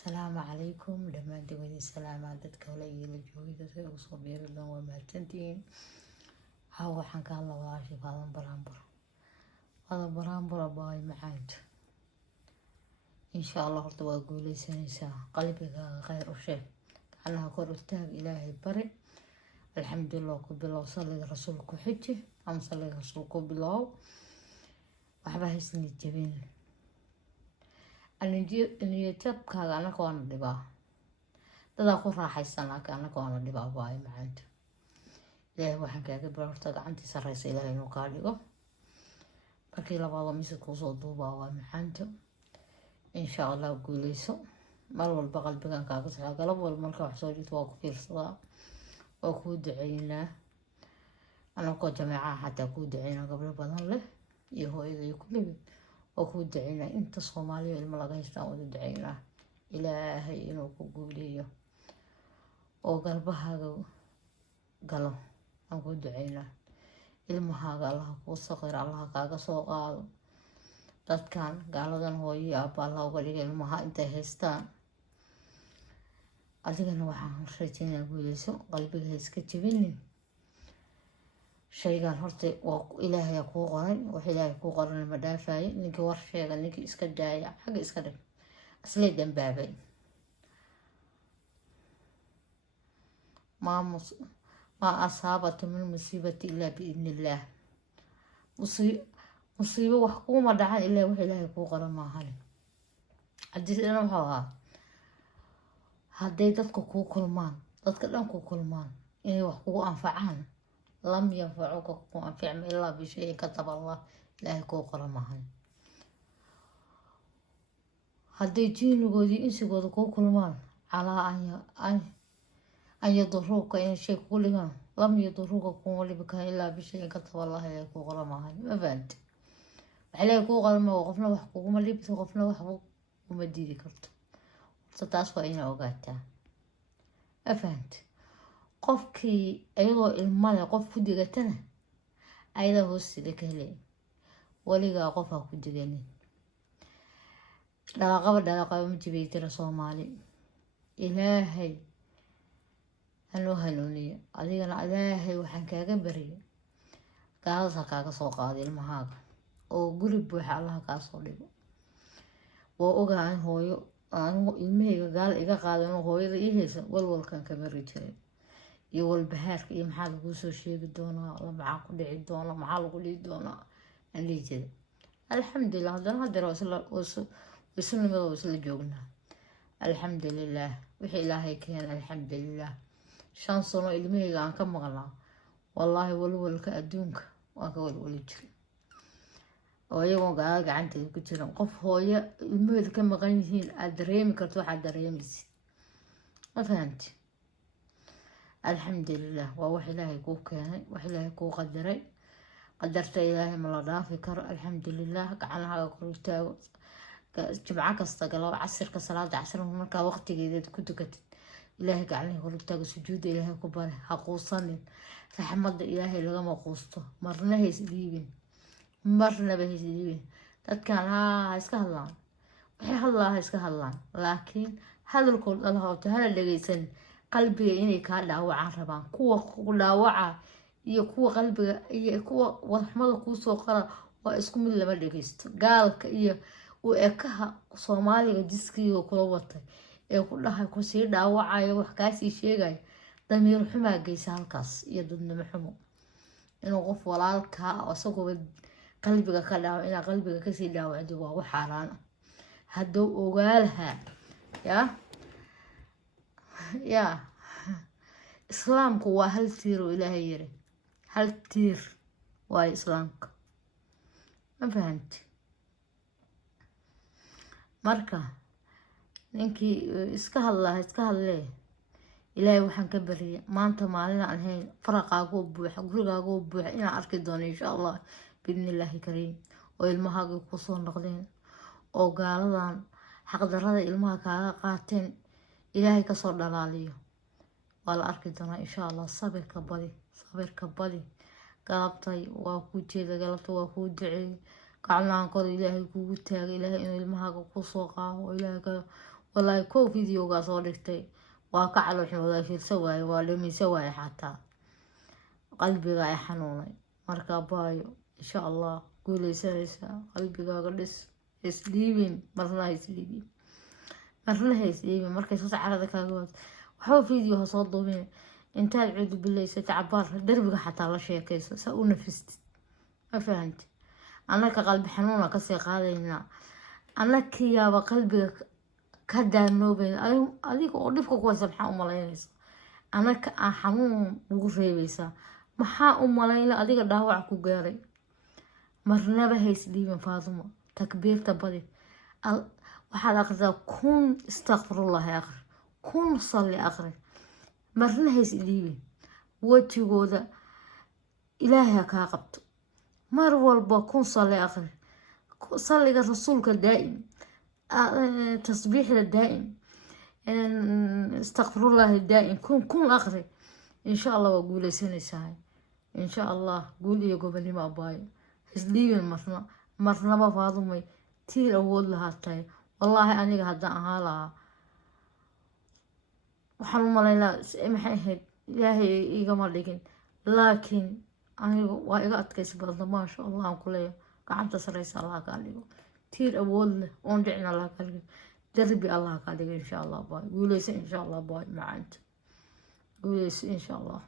السلام عليكم لما دوني السلام عددك ولا يجي جويدة سيوصل بيردون ومهتنتين هاو حنك الله واشي هذا برامبر باي معاند إن شاء الله هرتوا أقولي سنسا قلبك غير شيء عنها كرتاب إلهي بري الحمد لله كبلا صلي رسولك حجة أم صلي رسولك بالله وحبها سنة جبين niyadjabkaaga anaka waana dhibaa dadaa ku raaxaysan laakiin anaka waana dhibaa baay macaanta ilaahay waxaan kaaga bara horta gacantii sarreysa ilaahay inuu kaa dhigo markii labaadoo mise kuusoo duubaa waa macaanta insha allah guuleyso mar walba qalbigan kaaga saxaa galab walba marka wax soo jirto waa ku fiirsadaa waa kuu duceynaa anakoo jameecaha xataa kuu duceynaa gabdho badan leh iyo hooyada iyo kulligood وكو دعينا انت صومالي الملغا هيستان ودو دعينا إلهي إنو كو قوليو وقلبها قلو أنكو دعينا المهاga الله كو صغير الله كاقا سو قادو dadkan gaaladan hooyo aabba allah uga dhigay ilmaha intay haystaan adigana waxaan rajaynaa guuleyso qalbiga iska jebinin shaygan horta waa ilaahay kuu qoray wax ilaahay kuu qoran ma dhaafay ninkii war sheega ninkii iska daaya xaga iska dhig aslee dambaabay ma asaabatu min musiibati illaa biidnillaah musiibo wax kuuma dhacan ilaa wax ilaahay kuu qoran maahan hadiisana wuxuu ahaa hadday dadka kuu kulmaan dadka dhan kuu kulmaan inay wax kugu anfacaan لم ينفعوك وانفع إلا بشيء كتب الله لا يكون قرمها هدي جينو دي إنسي قد كل مال على أن يضروك إن شيء كلها لم يضروك كل بك إلا بشيء كتب الله لا يكون قرمها ما فهمت عليه يكون قرمها وقفنا وحقوق ما لبس وقفنا وحقوق وما ديري كرت ستاسوا إنا وقعتها أفهمت qofkii ayadoo ilmada qof ku digatana ayada hoostida ka helay waligaa qof ha ku diganin dhaqaqaba ma jibay tira Soomaali ilaahay hanoo hanuuniyo adigana ilaahay waxaan kaaga bariyo gaalada kaaga soo qaaday ilmahaaga oo guri buuxa Allah kaa soo dhigo oo ogaan hooyo anigu ilmahayga gaal iga qaadan hooyada ii haysan walwalkan ka bari jiray iyo walbahaarka iyo maxaa lagu soo sheegi doonaa la maxaa ku dhici doona maxaa lagu dhigi doonaa aan leeyahay alxamdulillah hadana isla joognaa alxamdulillah wixii ilaahay keenay alxamdulillah shan sano ilmahayga aan ka maqnaa wallaahi walwalka adduunka waan ka walwali jiray oo iyagoo gacanteeda ku jiran qof hooyo ilmaheeda ka maqan yihiin aad dareemi karto waxaad dareemaysid ma fahanti الحمد لله ووح إلهي كوك كان وح إلهي كوك قدرت إلهي ما ضافي كر الحمد لله قعناها كل تاو جمعك استقلوا عصر كصلاة عصر ومركا وقت جديد كنت إلهي قعني كل تاو سجود إلهي كبار حقوصني فحمد إلهي لغا قوسته مرنا هي سليبين مرنا به سليبين تذكر ها اسكهلان وحي الله اسكهلان لكن هذا الكل الله تعالى اللي يسن qalbiga inay ka dhaawacaan rabaan kuwa ku dhaawaca iyo kuwa qalbiga iyo kuwa wadxmada ku soo qara waa isku mid lama dhageysto gaalka iyo u ekaha Soomaaliga jiskiga kula watay ee ku dhahay ku sii dhaawacayo wax ka sii sheegay damiir xumaa geysa halkaas iyo dadnimo xumo inuu qof walaalka asagoo qalbiga ka dhaawac ina qalbiga ka sii dhaawacdo waa wax xaraan haduu ogaalha يا إسلامك وهل تير وإلهي يري هل تير واي إسلامك ما فهمت مركا ننكي اسكهالله إلهي وحن كبري ما أنت مالنا عن هاي فرق عقوب بوح قرق عقوب بوح إنا أركضون إن شاء الله بإذن الله كريم وإلمها قصون نقدين أو قالوا حق درada ilmaha kaaga qaateen ilaahay ka soo dhalaaliyo wala arki doona insha Allah sabirka badi galabtay waa ku jeeda galabta waa ku duceey gacmahan kor ilaahay kugu taagay ilaahay inuu ilmaha ku soo qaado ilaahay والله كو فيديو قاصو dhigtay waa ka calooshin wada fiirsa waaye waa dhimisa waaye xataa qalbiga ay xanuunay marka baayo insha Allah guuleysanaysa qalbigaaga dhis isliibin marna isliibin markay soo saarada kaaga wad waxa video soo duubin intaad cuud bilaysa tacabar darbiga xataa la sheekayso sa u nafistid ma fahanti anaka qalbi xanuuna ka sii qaadayna anaka yaaba qalbiga ka daanoobeen adiga oo dhibka ku haysa maxaa u malaynaysa anaka aan xanuun ugu reebaysa maxaa u malayna adiga dhaawac ku gaaray marnaba haysliibin Faaduma takbiirta badi waxaad aqridaa kun astaghfirullah aqri kun salli aqri marna haysliibin wajigooda ilaahay ka qabto mar walba kun salli aqri salliga rasuulka daa'im تسبيح الدائم استغفر الله الدائم كن أقري إن شاء الله وأقول سنة ساي إن شاء الله قولي يا قبلي ما باي هزلي مرنا ما فاضمي تير أول لها تاي والله أنا هدا هلا وحرم الله لا محيد إلهي يجمع لكن لكن أنا وإيقات كيس ما شاء الله كليه قعدت سريس الله قال لي تير أول وندعنا الله قال دربي الله قال إن شاء الله باي قولي إن شاء الله باي معانت قولي إن شاء الله